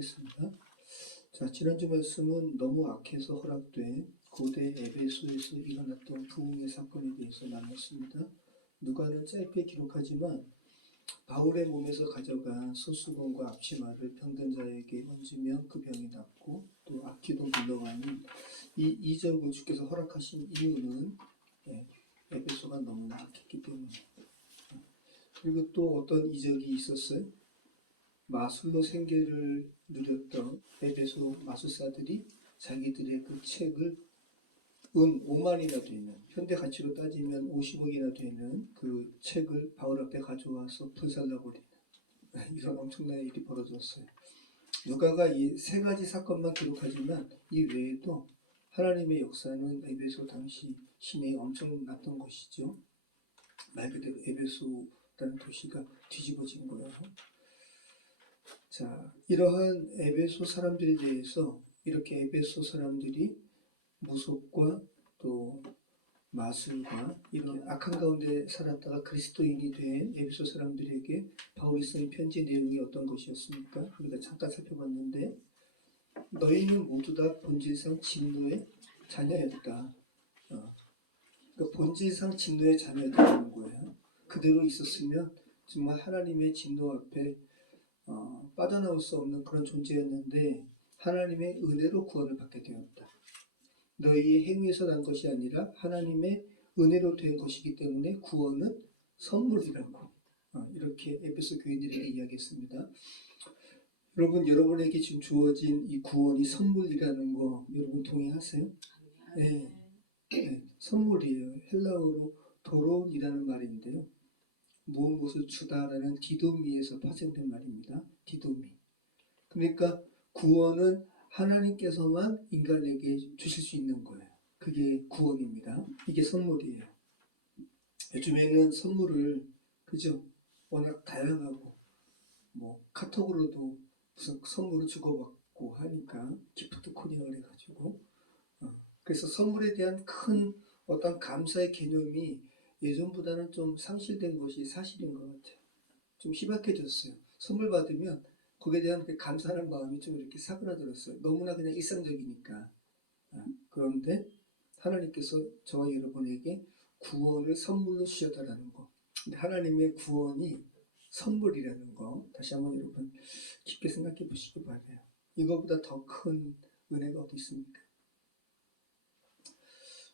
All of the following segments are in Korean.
하겠습니다. 자, 지난주 말씀은 너무 악해서 허락된 고대 에베소에서 일어났던 부흥의 사건에 대해서 나눴습니다. 누가는 짧게 기록하지만 바울의 몸에서 가져간 손수건과 앞치마를 병든 자에게 얹으면 그 병이 낫고 또 악기도 물러가는 이 이적을 주께서 허락하신 이유는 에베소가 너무나 악했기 때문입니다. 그리고 또 어떤 이적이 있었어요? 마술로 생계를 누렸던 에베소 마술사들이 자기들의 그 책을 은 5만이나 되는, 현대 가치로 따지면 50억이나 되는 그 책을 바울 앞에 가져와서 불살라버리는 이런 엄청난 일이 벌어졌어요. 누가가 이 세 가지 사건만 기록하지만 이 외에도 하나님의 역사는 에베소 당시 시내에 엄청났던 것이죠. 말 그대로 에베소라는 도시가 뒤집어진 거예요. 자, 이러한 에베소 사람들에 대해서 이렇게 에베소 사람들이 무속과 또 마술과 이런 악한 가운데 살았다가 그리스도인이 된 에베소 사람들에게 바울이 쓴 편지 내용이 어떤 것이었습니까? 우리가 잠깐 살펴봤는데 너희는 모두 다 본질상 진노의 자녀였다. 그러니까 본질상 진노의 자녀였다는 거예요. 그대로 있었으면 정말 하나님의 진노 앞에 빠져나올 수 없는 그런 존재였는데 하나님의 은혜로 구원을 받게 되었다. 너희의 행위에서 난 것이 아니라 하나님의 은혜로 된 것이기 때문에 구원은 선물이라고 이렇게 에베소 교인들에게 이야기했습니다. 여러분, 여러분에게 지금 주어진 이 구원이 선물이라는 거 여러분 동의하세요? 네. 네, 선물이에요. 헬라어로 도론이라는 말인데요. 무엇을 주다라는 디도미에서 파생된 말입니다. 디도미. 그러니까 구원은 하나님께서만 인간에게 주실 수 있는 거예요. 그게 구원입니다. 이게 선물이에요. 요즘에는 선물을 그죠? 워낙 다양하고 뭐 카톡으로도 무슨 선물을 주고받고 하니까 기프트 코리어를 해가지고 그래서 선물에 대한 큰 어떤 감사의 개념이 예전보다는 좀 상실된 것이 사실인 것 같아요. 좀 희박해졌어요. 선물 받으면 거기에 대한 그 감사하는 마음이 좀 이렇게 사그라들었어요. 너무나 그냥 일상적이니까. 그런데 하나님께서 저와 여러분에게 구원을 선물로 주셨다라는 거. 근데 하나님의 구원이 선물이라는 거 다시 한번 여러분 깊게 생각해 보시기 바라요. 이거보다 더 큰 은혜가 어디 있습니까?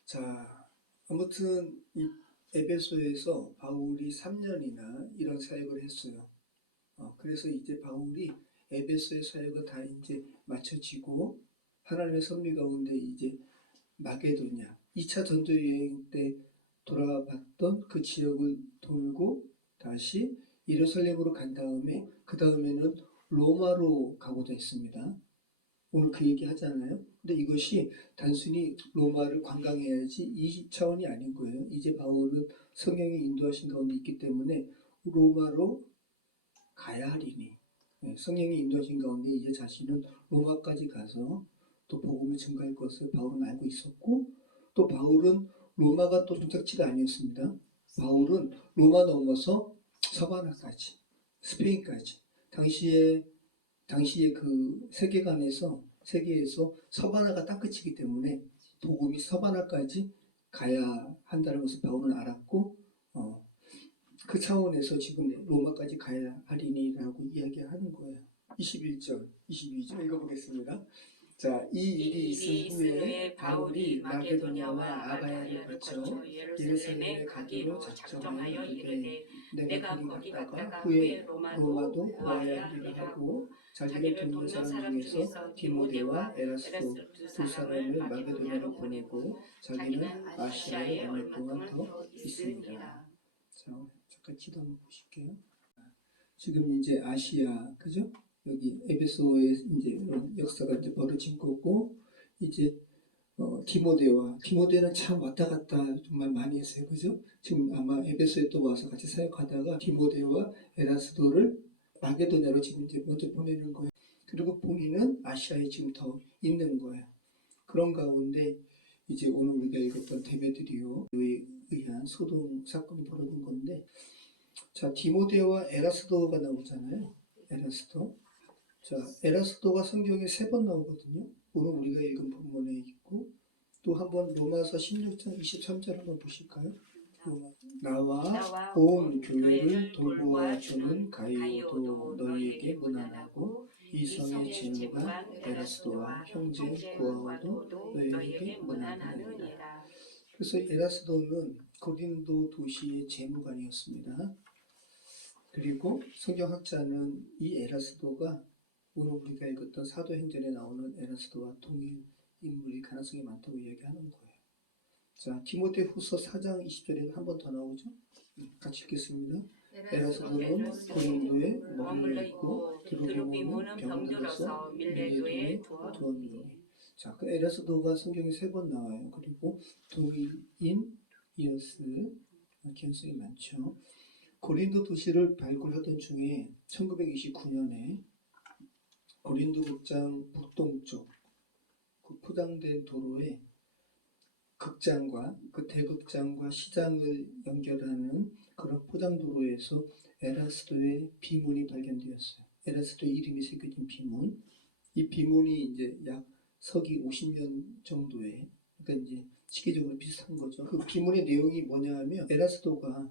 자, 아무튼 이 에베소에서 바울이 3년이나 이런 사역을 했어요. 그래서 이제 바울이 에베소의 사역은 다 이제 마쳐지고 하나님의 섭리 가운데 이제 마게도냐 2차 전도여행 때 돌아봤던 그 지역을 돌고 다시 예루살렘으로 간 다음에 그 다음에는 로마로 가고자 했습니다. 오늘 그 얘기 하잖아요. 근데 이것이 단순히 로마를 관광해야지 이 차원이 아닌 거예요. 이제 바울은 성령이 인도하신 가운데 있기 때문에 로마로 가야 하리니 성령이 인도하신 가운데 이제 자신은 로마까지 가서 또 복음을 증거할 것을 바울은 알고 있었고 또 바울은 로마가 또 종착지가 아니었습니다. 바울은 로마 넘어서 서바나까지 스페인까지 당시에 그 세계에서 서바나가 딱 끝이기 때문에 복음이 서바나까지 가야 한다는 것을 바울은 알았고 그 차원에서 지금 로마까지 가야 하리니라고 이야기하는 거예요. 21절, 22절 읽어보겠습니다. 자, 이 일이 있은 후에 바울이 마게도냐와 아가야를 거쳐 예루살렘에 가기로 작정하여 이르되 내가 거기 갔다가 후에 로마도 보아야 하리라 하고 자기를 돕는 사람 중에서 디모데와 에라스도 두 사람을 마게도냐로 보내고 자기는 아시아에 어느 동안 더 있습니다. 자, 잠깐 지도 한번 보실게요. 지금 이제 아시아, 그죠? 여기 에베소에 이제 역사가 이제 벌어진 거고, 이제 디모데는 참 왔다 갔다 정말 많이 했어요, 그죠? 지금 아마 에베소에 또 와서 같이 사역하다가 디모데와 에라스도를 마게도냐로 지금 이제 먼저 보내는 거예요. 그리고 본인은 아시아에 지금 더 있는 거예요. 그런 가운데 이제 오늘 우리가 읽었던 데메드리오에 의한 소동 사건이 벌어진 건데, 자, 디모데와 에라스도가 나오잖아요. 에라스도. 자, 에라스도가 성경에 3번 나오거든요. 오늘 우리가 읽은 본문에 있고, 또 한번 로마서 16장 23절 한번 보실까요? 나와 온 교회를 돌보아 주는 가이오도 너희에게 문안하고 이성의 재무관 에라스도와 형제 구아오도 너희에게 문안하느니라. 그래서 에라스도는 고린도 도시의 재무관이었습니다. 그리고 성경학자는 이 에라스도가 오늘 우리가 읽었던 사도행전에 나오는 에라스도와 동일 인물일 가능성이 많다고 이야기하는 거예요. 자, 디모데후서 4장 20절에 한 번 더 나오죠. 같이 읽겠습니다. 에라스도는 고린도에 머물러 있고 드로비모는 병들어서 밀레도에 두었노니. 자, 그 에라스도가 성경에 3번 나와요. 그리고 동일인이었을 가능성이 많죠. 고린도 도시를 발굴하던 중에 1929년에 고린도 극장 북동쪽 그 포장된 도로에 극장과 그 대극장과 시장을 연결하는 그런 포장도로에서 에라스도의 비문이 발견되었어요. 에라스도의 이름이 새겨진 비문. 이 비문이 이제 약 서기 50년 정도에, 그러니까 이제 시기적으로 비슷한 거죠. 그 비문의 내용이 뭐냐 하면 에라스도가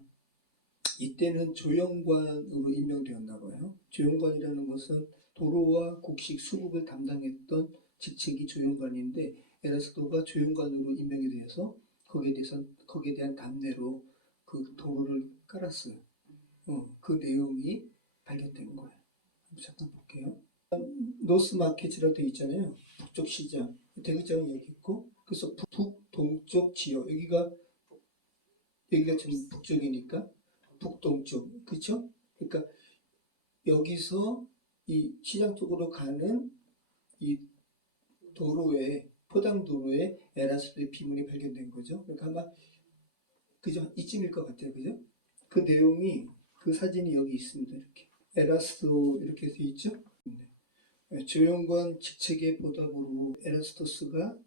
이때는 조영관으로 임명되었나 봐요. 조영관이라는 것은 도로와 곡식 수급을 담당했던 직책이 조영관인데 에라스도가 조영관으로 임명이 되어서 거기에 대한 감례로 그 도로를 깔았어요. 그 내용이 발견된 거예요. 잠깐 볼게요. 노스 마켓이라고 되어 있잖아요. 북쪽 시장. 대극장은 여기 있고, 그래서 북동쪽 지역. 여기가 지금 북쪽이니까 북동쪽, 그렇죠? 그러니까 여기서 이 시장 쪽으로 가는 이 도로에 포장도로에 에라스도의 비문이 발견된 거죠. 그러니까 아마 그죠? 이쯤일 것 같아요, 그죠? 그 내용이 그 사진이 여기 있습니다. 이렇게 에라스도 이렇게 돼 있죠. 네. 조영관 직책의 보답으로 에라스토스가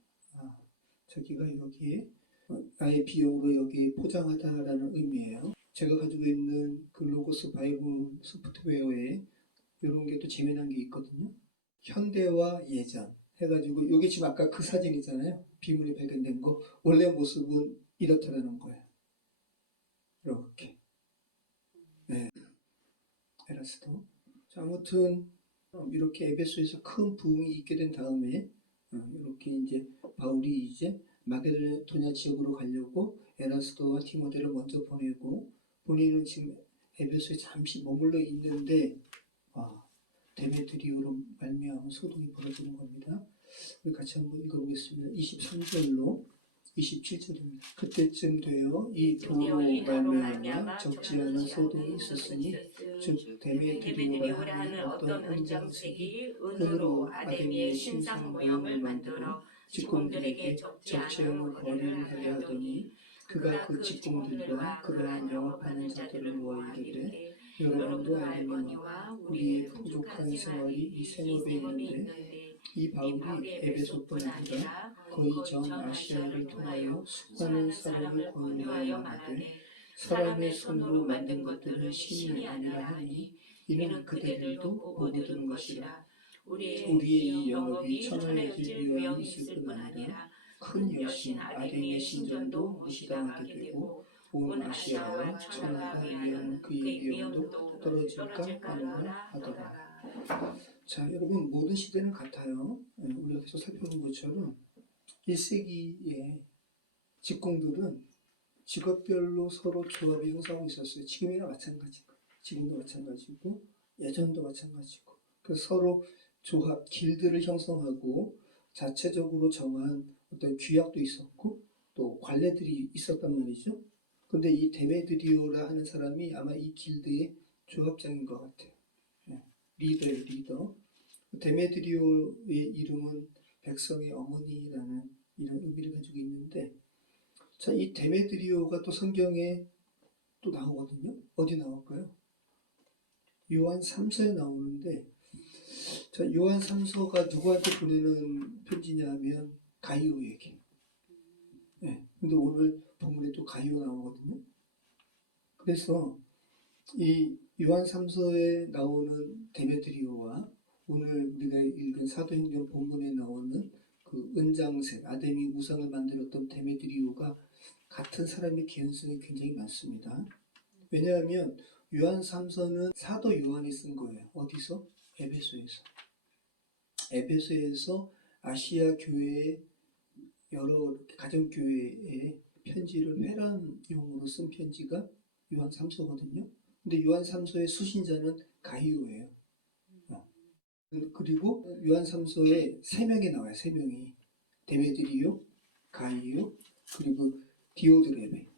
저기가 여기에 나의 비용으로 여기에 포장하다라는 의미예요. 제가 가지고 있는 그 로고스 바이블 소프트웨어에 이런 게 또 재미난 게 있거든요. 현대와 예전 해가지고 이게 지금 아까 그 사진이잖아요. 비문이 발견된 거. 원래 모습은 이렇다라는 거예요. 이렇게. 네. 에라스도. 자, 아무튼 이렇게 에베소에서 큰 부흥이 있게 된 다음에 이렇게 이제 바울이 이제 마게도냐 지역으로 가려고 에라스도와 디모데를 먼저 보내고 본인은 지금 에베소에 잠시 머물러 있는데 데메드리오로 말미암아 소동이 벌어지는 겁니다. 우리 같이 한번 읽어보겠습니다. 23절로 27절입니다. 그때쯤 되어 이 도로 말미암아 적지 않은 소동이 있었으니 즉 데메드리오라 하는 어떤 은장색이 은으로 아데미의 신상 모형을 만들어 직공들에게 적지 않은 거래를 하게 하더니 그가 그 직공들과 그러한 영업하는 자들을 모아 이르되 여러분도 알거니와 우리의 부족한 생활이 이 생업에 있는데 이 바울이 에베소뿐 아니라 거의 전 아시아를 통하여 수많은 사람을 권유하여 말하되 사람의 손으로 만든 것들은 신이 아니라 하니 이는 그들도 보고 들은 것이라. 우리의 이 영업이 천하여질 위험이 있을 뿐 아니라 큰 여신 아데미의 신전도 무시당하게 되고 온 아시아와 천하가 위하는 그의 위험도 떨어질까 하노라 하더라. 자, 여러분 모든 시대는 같아요. 우리가 계속 살펴본 것처럼 1세기의 직공들은 직업별로 서로 조합이 형성하고 있었어요. 지금이나 마찬가지고, 지금도 마찬가지고, 예전도 마찬가지고. 그래서 서로 조합, 길드를 형성하고 자체적으로 정한 어떤 규약도 있었고 또 관례들이 있었단 말이죠. 근데 이 데메드리오라 하는 사람이 아마 이 길드의 조합장인 것 같아요. 리더예요, 리더. 데메드리오의 이름은 백성의 어머니라는 이런 의미를 가지고 있는데, 자, 이 데메드리오가 또 성경에 또 나오거든요. 어디 나올까요? 요한 3서에 나오는데, 자, 요한 3서가 누구한테 보내는 편지냐면 가이오에게. 네, 근데 오늘 본문에 또 가이오 나오거든요. 그래서 이 요한 3서에 나오는 데메드리오와 오늘 우리가 읽은 사도행전 본문에 나오는 그 은장색, 아담이 우상을 만들었던 데메드리오가 같은 사람의 개연성이 굉장히 많습니다. 왜냐하면 요한 3서는 사도 요한이 쓴 거예요. 어디서? 에베소에서. 에베소에서 아시아 교회의 여러 가정교회에 편지를 회람용으로 쓴 편지가 요한 3서거든요. 근데 요한 3서의 수신자는 가이오예요. 그리고 요한 3서에 3명이 나와요. 3명이. 데메드리오, 가이오, 그리고 디오드레베.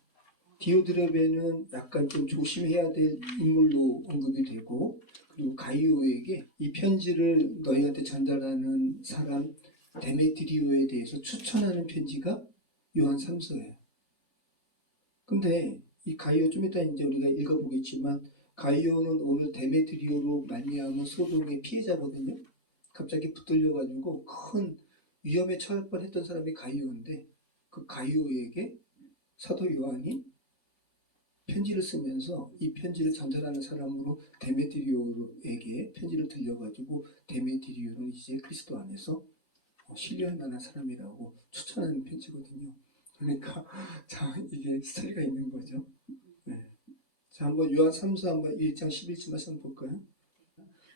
디오드레베는 약간 좀 조심해야 될 인물로 언급이 되고, 그리고 가이오에게 이 편지를 너희한테 전달하는 사람 데메드리오에 대해서 추천하는 편지가 요한 3서예요. 근데 이 가이오 좀 이따 이제 우리가 읽어보겠지만 가이오는 오늘 데메드리오로 말미암은 소동의 피해자거든요. 갑자기 붙들려가지고 큰 위험에 처할 뻔했던 사람이 가이오인데 그 가이오에게 사도 요한이 편지를 쓰면서 이 편지를 전달하는 사람으로 데메드리오에게 편지를 들려가지고 데메드리오는 이제 그리스도 안에서 신뢰할 만한 사람이라고 추천하는 편지거든요. 그러니까 자 이게 스토리가 있는 거죠. 네. 자 한번 요한 3서 한번 1장 11절 말씀 볼까요?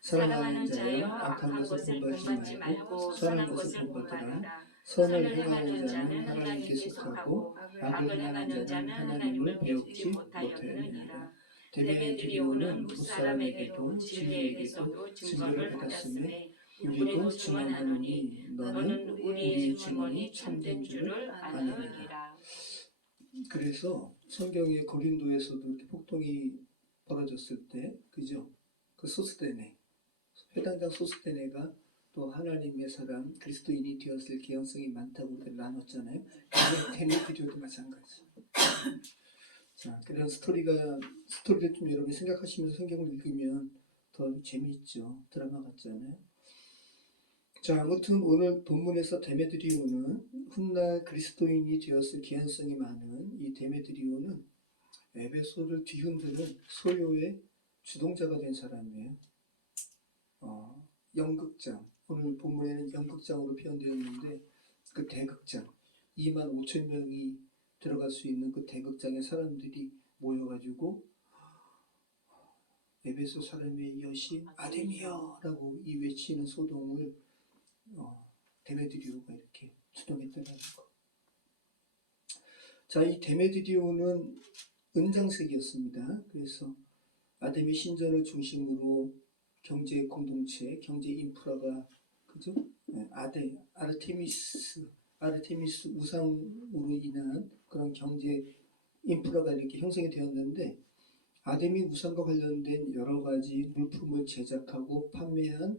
사랑하는 자여 악한 것을 본받지 말고 선한 것을 본받으라. 선을 행하는 자는 하나님께 속하고 악을 행하는 자는 하나님을 배우지 못하느니라. 데메드리오는 무사람에게도 진리에게서도 증거를 받았음에 우리도 증언하노니 너는 우리의 증언이 참된 줄을 아느니라. 그래서 성경에 고린도에서도 이렇게 폭동이 벌어졌을 때, 그죠? 그 소스데네, 회당장 소스데네가 또 하나님의 사람, 그리스도인이 되었을 개연성이 많다고 나눴잖아요. 데메드리오도 마찬가지. 자, 그런 스토리를 좀 여러분이 생각하시면서 성경을 읽으면 더 재미있죠. 드라마 같잖아요. 자, 아무튼 오늘 본문에서 데메드리오는 훗날 그리스도인이 되었을 개연성이 많은 이 데메드리오는 에베소를 뒤흔드는 소요의 주동자가 된 사람이에요. 연극장, 오늘 본문에는 연극장으로 표현되었는데 그 대극장, 2만 5천 명이 들어갈 수 있는 그 대극장에 사람들이 모여가지고 에베소 사람의 여신 아데미여 라고 이 외치는 소동을 데메드리오가 이렇게 주동했다는 거. 자, 이 데메드리오는 은장색이었습니다. 그래서 아데미 신전을 중심으로 경제 공동체, 경제 인프라가 그죠? 아르테미스 우상으로 인한 그런 경제 인프라가 이렇게 형성이 되었는데 아데미 우상과 관련된 여러 가지 물품을 제작하고 판매한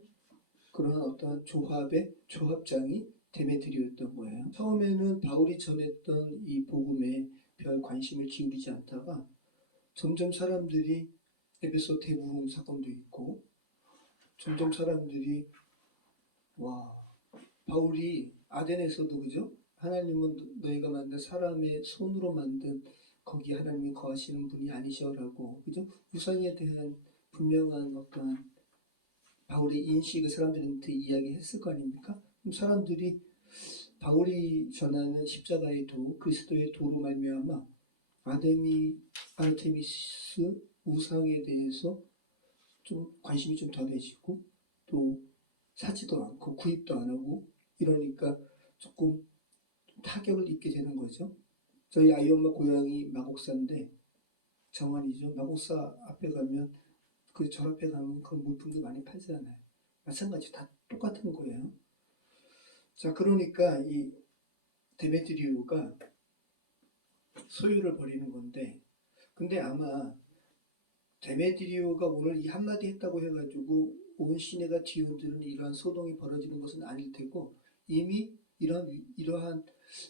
그런 어떤 조합장이 데메드리오였던 거예요. 처음에는 바울이 전했던 이 복음에 별 관심을 기울이지 않다가 점점 사람들이 에베소 대부흥 사건도 있고 점점 사람들이 바울이 아덴에서도 그죠? 하나님은 너희가 만든 사람의 손으로 만든 거기 하나님이 거하시는 분이 아니셔라고 그죠? 우상에 대한 분명한 어떤 바울의 인식을 사람들한테 이야기했을 거 아닙니까? 그럼 사람들이 바울이 전하는 십자가의 도, 그리스도의 도로 말미암아 아르테미스 우상에 대해서 좀 관심이 좀 덜해지고 또 사지도 않고 구입도 안 하고 이러니까 조금 타격을 입게 되는 거죠. 저희 아이 엄마 고향이 마곡사인데 정원이죠. 마곡사 앞에 가면 그 절 앞에 가면 그런 물품들 많이 팔잖아요. 마찬가지 다 똑같은 거예요. 자, 그러니까 이 데메드리오가 소유를 벌이는 건데 근데 아마 데메드리오가 오늘 이 한마디 했다고 해가지고 온 시내가 뒤흔드는 이러한 소동이 벌어지는 것은 아닐 테고 이미 이러한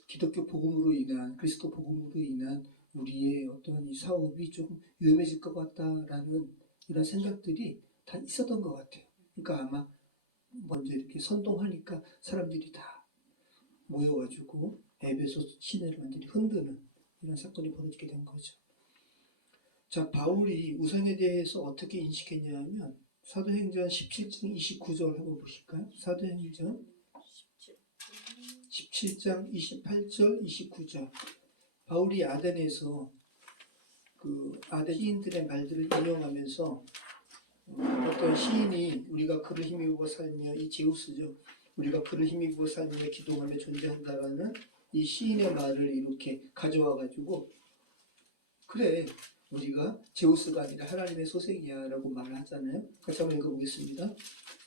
기독교 복음으로 인한 그리스도 복음으로 인한 우리의 어떤 이 사업이 좀 위험해질 것 같다라는 이런 생각들이 다 있었던 것 같아요. 그러니까 아마 먼저 이렇게 선동하니까 사람들이 다 모여가지고 에베소 시내를 완전히 흔드는 이런 사건이 벌어지게 된 거죠. 자, 바울이 우상에 대해서 어떻게 인식했냐 하면 사도행전 17장 29절 한번 보실까요? 사도행전 17장 28절 29절. 바울이 아덴에서 그 아덴 시인들의 말들을 인용하면서 어떤 시인이 우리가 그를 힘입어 살며, 이 제우스죠, 우리가 그를 힘입어 살며 기도하며 존재한다라는 이 시인의 말을 이렇게 가져와 가지고, 그래 우리가 제우스가 아니라 하나님의 소생이야 라고 말을 하잖아요. 같이 한번 읽어보겠습니다.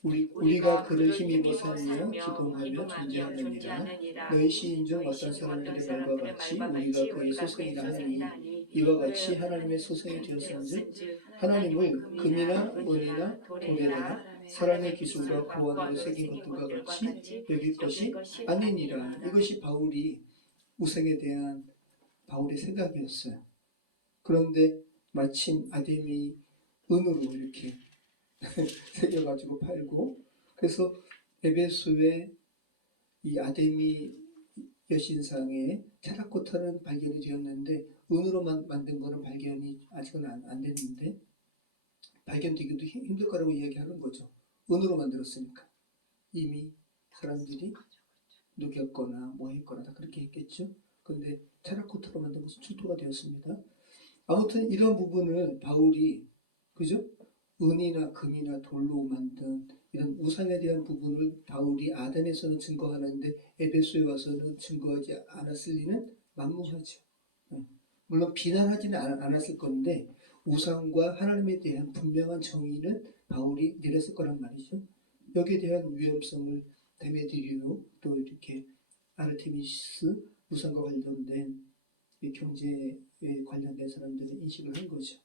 우리가 그를 힘입어 살며 기도하며 존재하느니라. 너희 시인 중 어떤 사람들의 말과 같이 우리가 그의 소생이라 하니, 이와 같이 하나님의 소생이 되었은즉 하나님을 금이나 은이나 돌에다가 사람의 기술과 고안으로 새긴 것들과 같이 여길 것이 아니니라. 이것이 바울이 우상에 대한 바울의 생각이었어요. 그런데 마침 아데미 은으로 이렇게 새겨가지고 팔고, 그래서 에베소의 이 아데미 여신상에 테라코타는 발견이 되었는데 은으로 만든 거는 발견이 아직은 안 됐는데, 발견되기도 힘들 거라고 이야기하는 거죠. 은으로 만들었으니까. 이미 사람들이 녹였거나 뭐 했거나 다 그렇게 했겠죠. 근데 테라코타로 만든 것은 출토가 되었습니다. 아무튼 이런 부분을 바울이, 그죠? 은이나 금이나 돌로 만든 이런 우상에 대한 부분을 바울이 아덴에서는 증거하는데 에베소에 와서는 증거하지 않았을 리는 만무하죠. 물론 비난하지는 않았을 건데 우상과 하나님에 대한 분명한 정의는 바울이 내렸을 거란 말이죠. 여기에 대한 위험성을 데메드리오, 또 이렇게 아르테미스, 우상과 관련된 이 경제에 관련된 사람들은 인식을 한 거죠.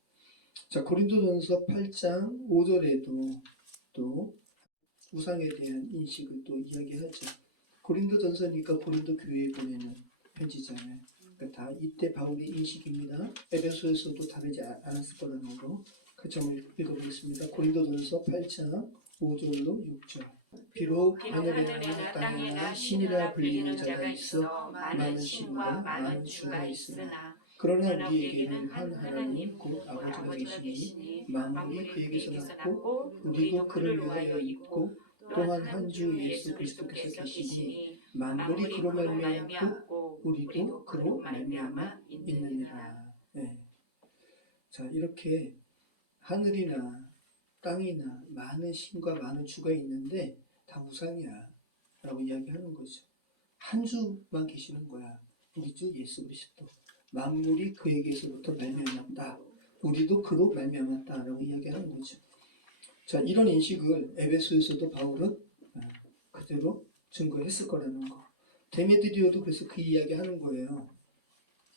자, 고린도전서 8장 5절에도 또 우상에 대한 인식을 또 이야기하죠. 고린도전서니까 고린도 교회에 보내는 편지잖아요. 그러니까 다 이때 바울의 인식입니다. 에베소에서도 다르지 않았을 거라는 거 같이 한번 읽어보겠습니다. 고린도전서 8장 5절로 6절. 비록 하늘에나 땅에나 신이라 불리는 자가 있어 많은 신과 많은 주가 있으나, 그러나 우리에게는 한 하나님 곧 아버지가 계시니 만물이 그에게서 났고 우리도 그를 위하여 있고, 또한 한 주 예수 그리스도께서 계시니 만물이 그로 말미암고 우리도 그로 말미암아 있느니라. 네. 자, 이렇게 하늘이나 땅이나 많은 신과 많은 주가 있는데 다 우상이야 라고 이야기하는 거죠. 한 주만 계시는 거야. 우리 주 예수 그리스도. 만물이 그에게서부터 말미암았다. 우리도 그로 말미암았다 라고 이야기하는 거죠. 자, 이런 인식을 에베소에서도 바울은 그대로 증거했을 거라는 거. 데메드리오도 그래서 그 이야기 하는 거예요.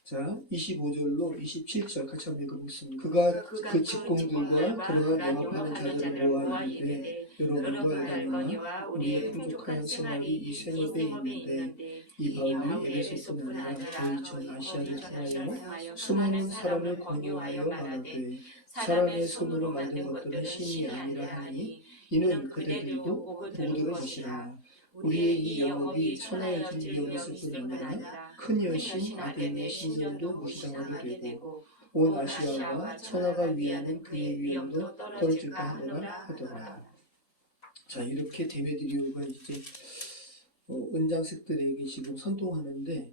자, 25절로 27절 같이 한번 읽어보겠습니다. 그가 그 직공들과 그러한 영업하는 자들을 모아 이르되, 여러분도 알거니와 우리의 풍족한 생활이 이 생업에 있는데, 이 바울이 에베소뿐 아니라 거의 전 아시아를 통하여 수많은 사람을 권유하여 말하되, 사람의 손으로 만든 것들은 신이 아니라 하니 이는 그들도 보고 들을 것이라. 우리의 이 영업이 천하여진 위험했을 뿐 아니라 큰 여신 아데미의 신전도 무시당하게 되고 온 아시아와 천하가 위하는 그의 위엄도 떨어질까 하더라. 자, 이렇게 데메드리오가 이제 은장색들에게 지금 선동하는데,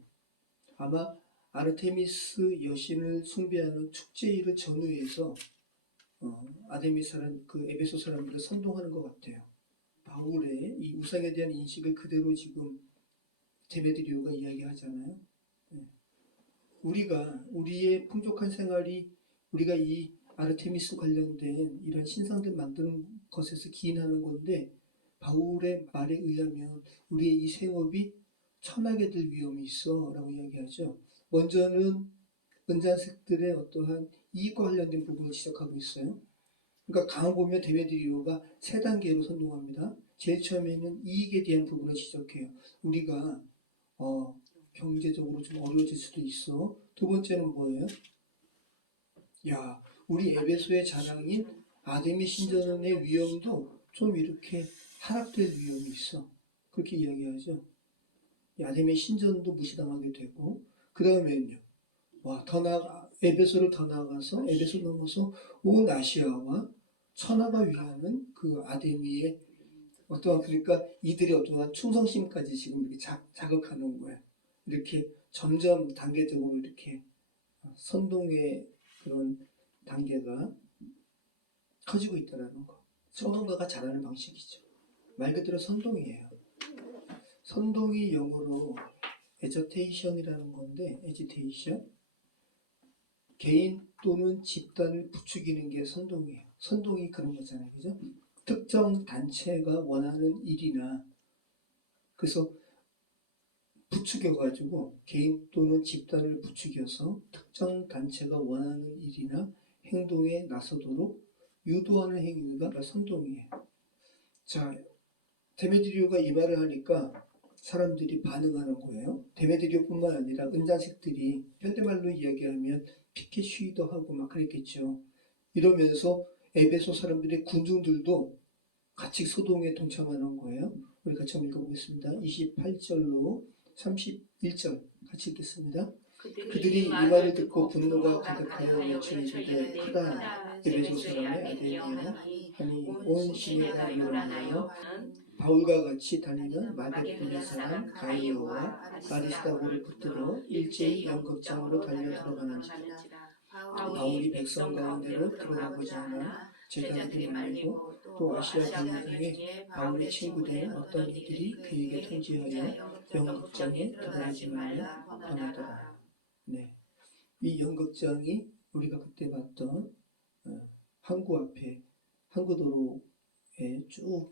아마 아르테미스 여신을 숭배하는 축제일을 전후해서 아데미 사람, 그 에베소 사람들을 선동하는 것 같아요. 바울의 이 우상에 대한 인식을 그대로 지금 데메드리오가 이야기하잖아요. 우리가 우리의 풍족한 생활이, 우리가 이 아르테미스 관련된 이런 신상들 만드는 것에서 기인하는 건데, 바울의 말에 의하면 우리의 이 생업이 천하게 될 위험이 있어 라고 이야기하죠. 먼저는 은자색들의 어떠한 이익과 관련된 부분을 지적하고 있어요. 그러니까 강을 보면 데메드리오가 세 단계로 선동합니다. 제일 처음에는 이익에 대한 부분을 지적해요. 우리가 경제적으로 좀 어려워질 수도 있어. 두 번째는 뭐예요? 야, 우리 에베소의 자랑인 아데미 신전의 위험도 좀 이렇게 하락될 위험이 있어. 그렇게 이야기하죠. 아데미 신전도 무시당하게 되고, 그 다음에는요. 에베소를 더 나아가서 에베소 넘어서 온 아시아와 천하가 위하는 그 아데미의 어떠한 그러니까 이들의 어떠한 충성심까지 지금 이렇게 자극하는 거예요. 이렇게 점점 단계적으로 이렇게 선동의 그런 단계가 커지고 있다는 거. 선동가가 잘하는 방식이죠. 말 그대로 선동이에요. 선동이 영어로 에저테이션이라는 건데 에지테이션 개인 또는 집단을 부추기는 게 선동이에요. 선동이 그런 거잖아요. 그죠? 특정 단체가 원하는 일이나 그래서 부추겨가지고 개인 또는 집단을 부추겨서 특정 단체가 원하는 일이나 행동에 나서도록 유도하는 행위가 선동이에요. 자, 데메드리오가 이 말을 하니까 사람들이 반응하는 거예요. 데메드리오뿐만 아니라 은자식들이 현대말로 이야기하면 피켓 시위도 하고 막 그랬겠죠. 이러면서 에베소 사람들의 군중들도 같이 소동에 동참하는 거예요. 우리 같이 한번 읽어보겠습니다. 28절로 31절 같이 읽겠습니다. 그들이 이 말을 듣고 분노가 가득하여 외치니 이르되 크다 에베소 사람의 아데미야 하니 온 시내가 일어나여 바울과 같이 다니는 마게도냐 사람 가이오와 아리스다고를 붙들어 일제히 연극장으로 달려 들어가는지라. 바울이 백성 가운데로 들어가고자 하나 제자들이 말리고 또 아시아 교회 중에 바울의 친구된 어떤 이들이 그에게 통지하여 연극장에 들어가지 말라 하더라. 네, 이 연극장이 우리가 그때 봤던 항구 앞에 항구도로에 쭉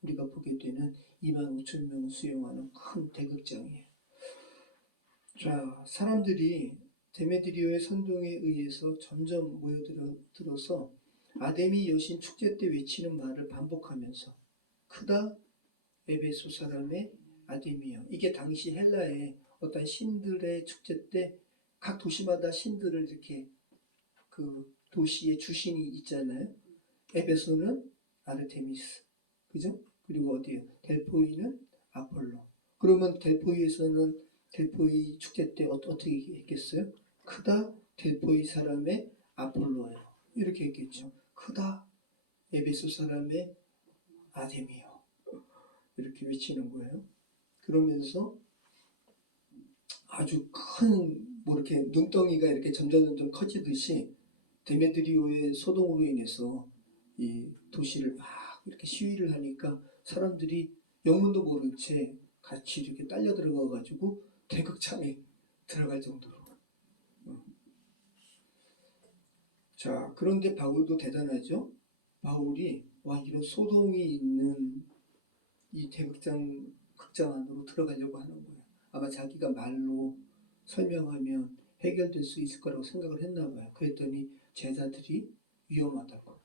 우리가 보게 되는 2만 5천 명을 수용하는 큰 대극장이에요. 자, 사람들이 데메드리오의 선동에 의해서 점점 모여들어서 아데미 여신 축제 때 외치는 말을 반복하면서 크다 에베소 사람의 아데미여. 이게 당시 헬라의 어떤 신들의 축제 때 각 도시마다 신들을 이렇게 그 도시의 주신이 있잖아요. 에베소는 아르테미스, 그죠? 그리고 어디요? 델포이는 아폴로. 그러면 델포이에서는 델포이 축제 때 어떻게 했겠어요? 크다 델포이 사람의 아폴로예요. 이렇게 했겠죠. 크다 에베소 사람의 아데미요. 이렇게 외치는 거예요. 그러면서 아주 큰 뭐 이렇게 눈덩이가 이렇게 점점 커지듯이 데메드리오의 소동으로 인해서 이 도시를 막 이렇게 시위를 하니까 사람들이 영문도 모른 채 같이 이렇게 딸려 들어가 가지고 대극장에 들어갈 정도로. 자, 그런데 바울도 대단하죠. 바울이 와 이런 소동이 있는 이 극장 안으로 들어가려고 하는 거예요. 아마 자기가 말로 설명하면 해결될 수 있을 거라고 생각을 했나 봐요. 그랬더니 제자들이 위험하다고.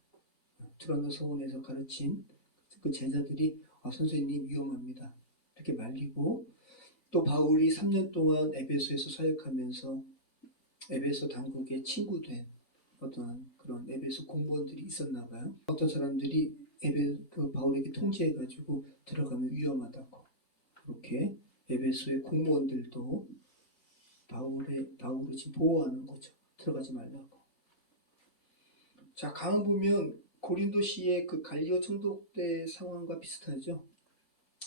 트라노 성원에서 가르친 그 제자들이 선생님 위험합니다. 이렇게 말리고 또 바울이 3년 동안 에베소에서 사역하면서 에베소 당국의 친구된 어떤 그런 에베소 공무원들이 있었나 봐요. 어떤 사람들이 그 바울에게 통지해가지고 들어가면 위험하다고. 그렇게 에베소의 공무원들도 바울을 지금 보호하는 거죠. 들어가지 말라고. 자, 강 보면 고린도시의 그 갈리오 총독 때 상황과 비슷하죠.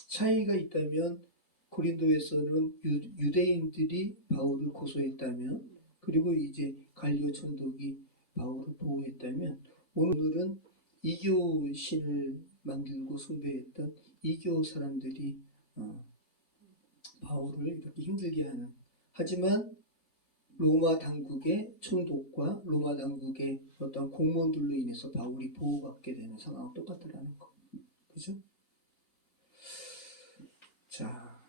차이가 있다면 고린도에서는 유대인들이 바울을 고소했다면 그리고 이제 갈리오 총독이 바울을 보호했다면 오늘은 이교 신을 만들고 숭배했던 이교 사람들이 바울을 이렇게 힘들게 하는. 하지만 로마 당국의 총독과 로마 당국의 어떤 공무원들로 인해서 바울이 보호받게 되는 상황은 똑같다라는 거. 그죠? 자,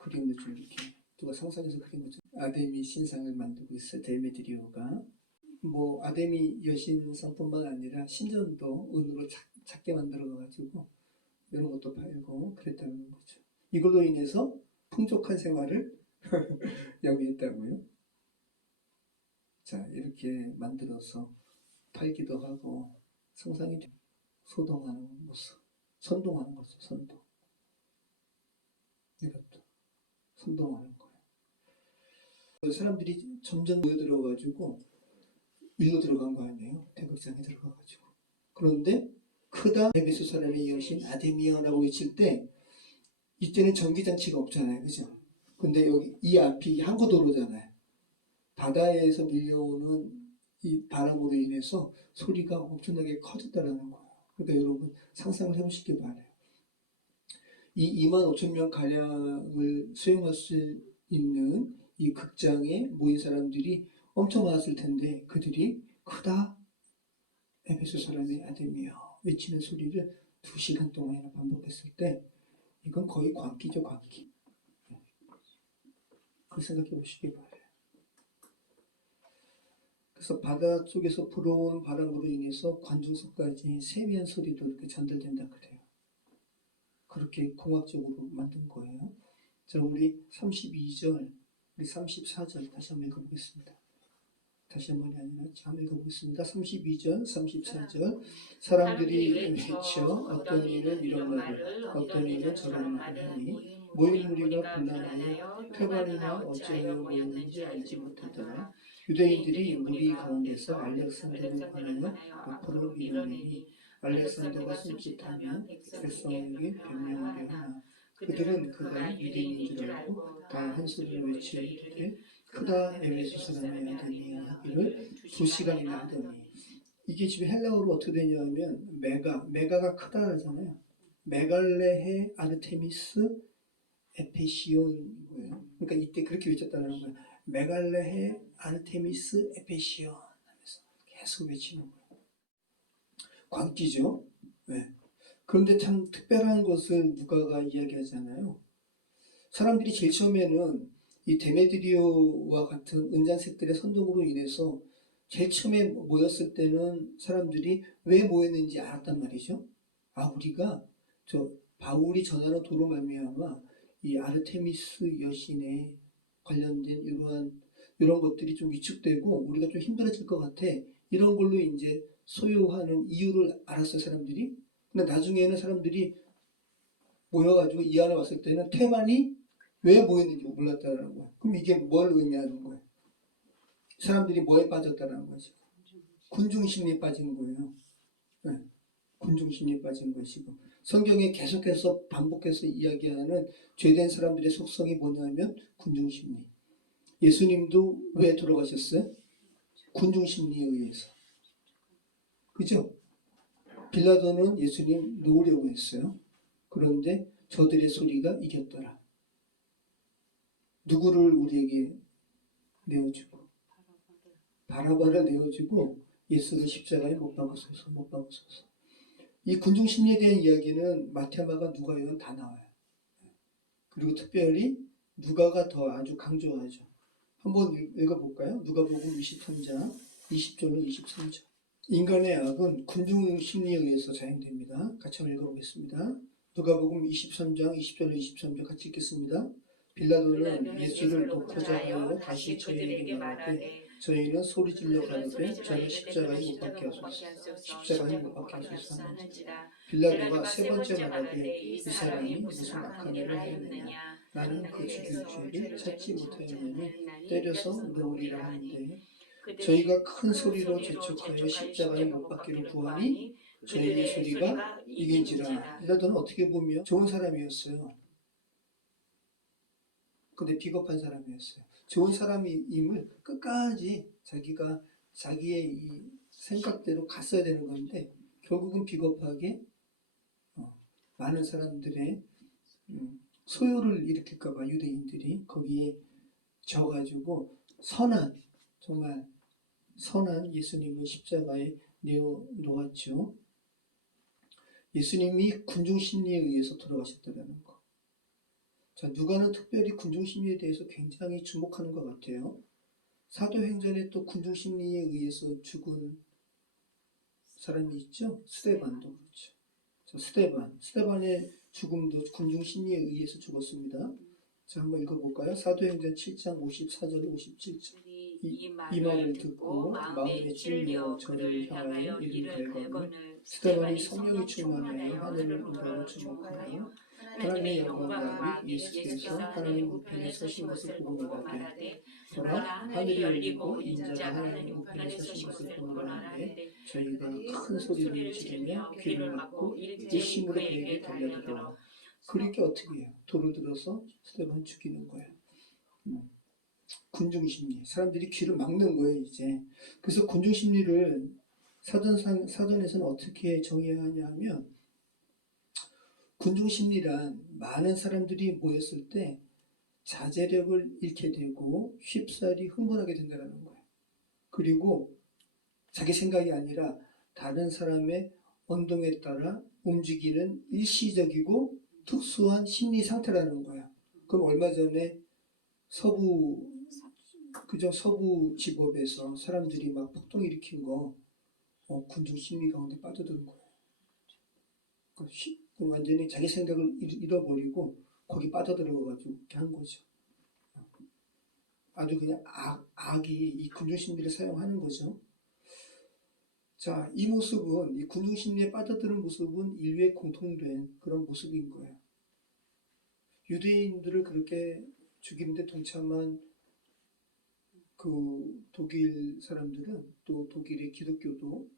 그림을 좀 이렇게 누가 상상해서 그린 거죠. 아데미 신상을 만들고 있어요. 데메드리오가. 뭐 아데미 여신상뿐만 아니라 신전도 은으로 작게 만들어가지고 이런 것도 팔고 그랬다는 거죠. 이걸로 인해서 풍족한 생활을 영위했다고요. 자, 이렇게 만들어서 팔기도 하고 상상이 돼. 소동하는 모습, 선동하는 거죠. 선동. 이것도 선동하는 거예요. 사람들이 점점 모여들어가지고 일로 들어간 거 아니에요? 대극장에 들어가가지고 그런데 크다 에베소 사람의 여신 아데미아라고 외칠 때 이때는 전기장치가 없잖아요. 그죠? 근데 여기 이 앞이 항구도로잖아요. 바다에서 밀려오는 이 바람으로 인해서 소리가 엄청나게 커졌다라는 거예요. 그러니까 여러분 상상을 해보시기 바라요. 이 2만 5천 명 가량을 수용할 수 있는 이 극장에 모인 사람들이 엄청 많았을 텐데 그들이 크다 에베소 사람의 아데미아 외치는 소리를 2시간 동안이나 반복했을 때 이건 거의 광기죠, 광기. 그 생각해 보시기 바라요. 그래서 바다 쪽에서 불어오는 바람으로 인해서 관중석까지 세미한 소리도 이렇게 전달된다 그래요. 그렇게 공학적으로 만든 거예요. 자, 우리 32절, 우리 34절 다시 한번 읽어보겠습니다. 다시 한 번이 아니라 한번 읽어보겠습니다. 32절, 34절. 사람들이 외쳐 어떤 이는 이런 말을, 어떤 이는 저런 말을 하니 모인 무리가 분란하여 퇴관이나 어찌하여 모였는지 알지 못하더라. 유대인들이 무리 가운데서 알렉산더를 권하여 앞으로 밀어내니 알렉산더가 손짓하면 백성에게 변명하려 하나 그들은 그가 유대인인 줄 알고 다 한 소리로 외치되 크다 에베소 사람의 아데미아 이를 2시간이나 하더니 이게 지금 헬라어로 어떻게 되냐면 메가가 크다라잖아요. 메갈레헤 아르테미스 에페시온이고요. 그러니까 이때 그렇게 외쳤다는 거예요. 메갈레헤 아르테미스 에페시온 하면서 계속 외치는 거예요. 광기죠. 네. 그런데 참 특별한 것을 누가가 이야기하잖아요. 사람들이 제일 처음에는 이 데메드리오와 같은 은잔색들의 선동으로 인해서 제일 처음에 모였을 때는 사람들이 왜 모였는지 알았단 말이죠. 아, 우리가 저 바울이 전하는 도로 말미암아 이 아르테미스 여신에 관련된 이런 것들이 좀 위축되고 우리가 좀 힘들어질 것 같아. 이런 걸로 이제 소요하는 이유를 알았어요, 사람들이. 근데 나중에는 사람들이 모여가지고 이 안에 왔을 때는 테만이 왜 모였는지 몰랐다는 거예요. 그럼 이게 뭘 의미하는 거예요? 사람들이 뭐에 빠졌다는 거죠? 군중심리에 빠진 거예요. 네. 군중심리에 빠진 것이고 성경에 계속해서 반복해서 이야기하는 죄된 사람들의 속성이 뭐냐면 군중심리. 예수님도 왜 돌아가셨어요? 군중심리에 의해서. 그죠? 빌라도는 예수님 놓으려고 했어요. 그런데 저들의 소리가 이겼더라. 누구를 우리에게 내어주고 바라바를 내어주고 예수를 십자가에 못 박으소서. 이 군중심리에 대한 이야기는 마태마가 누가에는 다 나와요. 그리고 특별히 누가가 더 아주 강조하죠. 한번 읽어볼까요? 누가복음 23장 20절로 23절. 인간의 악은 군중심리에 의해서 자행됩니다. 같이 한번 읽어보겠습니다. 누가복음 23장 20절로 23절 같이 읽겠습니다. 빌라도는 예수를 돕고자 하여 다시 저희에게 말하되 저희는 소리질러 가로되 저를 십자가에 못 박게 하소서. 십자가에 못 박게 하소서 하는지라. 빌라도가 세 번째 말하되 이 사람이 무슨 악한 일을 하였느냐. 나는 그 죽일 죄를 찾지 못하였느니 때려서 놓으리라 하는데 저희가 큰 소리로 재촉하여 십자가에 못 박기를 구하니 저희의 소리가 이긴지라. 빌라도는 어떻게 보면 좋은 사람이었어요. 근데 비겁한 사람이었어요. 좋은 사람임을 끝까지 자기가 자기의 이 생각대로 갔어야 되는 건데 결국은 비겁하게 많은 사람들의 소요를 일으킬까봐 유대인들이 거기에 져가지고 정말 선한 예수님을 십자가에 내어 놓았죠. 예수님이 군중심리에 의해서 돌아가셨다는 거. 자, 누가는 특별히 군중심리에 대해서 굉장히 주목하는 것 같아요. 사도행전에 또 군중심리에 의해서 죽은 사람이 있죠. 스데반도 그렇죠. 자, 스데반의 죽음도 군중심리에 의해서 죽었습니다. 자, 한번 읽어볼까요? 사도행전 7장 54절 57절. 이 말을 듣고 마음에 찔려 저를 향하여 이른 갈거늘 스데반이 성령이 충만하여 하늘을 우러러 주목하여 하나님의 영광과 마귀 예수께서 하나님 우편에 서신 것을 보고 말하되 보라 하늘이 열리고 인자가 하나님 우편에 서신 것을 보고 말하되 저희가 큰 소리를 지르며 귀를 막고 일심으로 그에게 달려들어. 그렇게 어떻게 해요? 돌을 들어서 스테반 죽이는 거예요. 군중심리. 사람들이 귀를 막는 거예요, 이제. 그래서 군중심리를 사전에서는 어떻게 정의하냐 하면, 군중심리란 많은 사람들이 모였을 때 자제력을 잃게 되고 쉽사리 흥분하게 된다는 거예요. 그리고 자기 생각이 아니라 다른 사람의 언동에 따라 움직이는 일시적이고 특수한 심리 상태라는 거야. 그럼 얼마 전에 서부 지법에서 사람들이 막 폭동 일으킨 거 군중 심리 가운데 빠져드는 거예요. 완전히 자기 생각을 잃어버리고 거기 빠져들어가지고 이렇게 한 거죠. 아주 그냥 악이 이 군중 심리를 사용하는 거죠. 자, 이 모습은, 이 군중 심리에 빠져드는 모습은 인류의 공통된 그런 모습인 거예요. 유대인들을 그렇게 죽이는데 동참한 그 독일 사람들은, 또 독일의 기독교도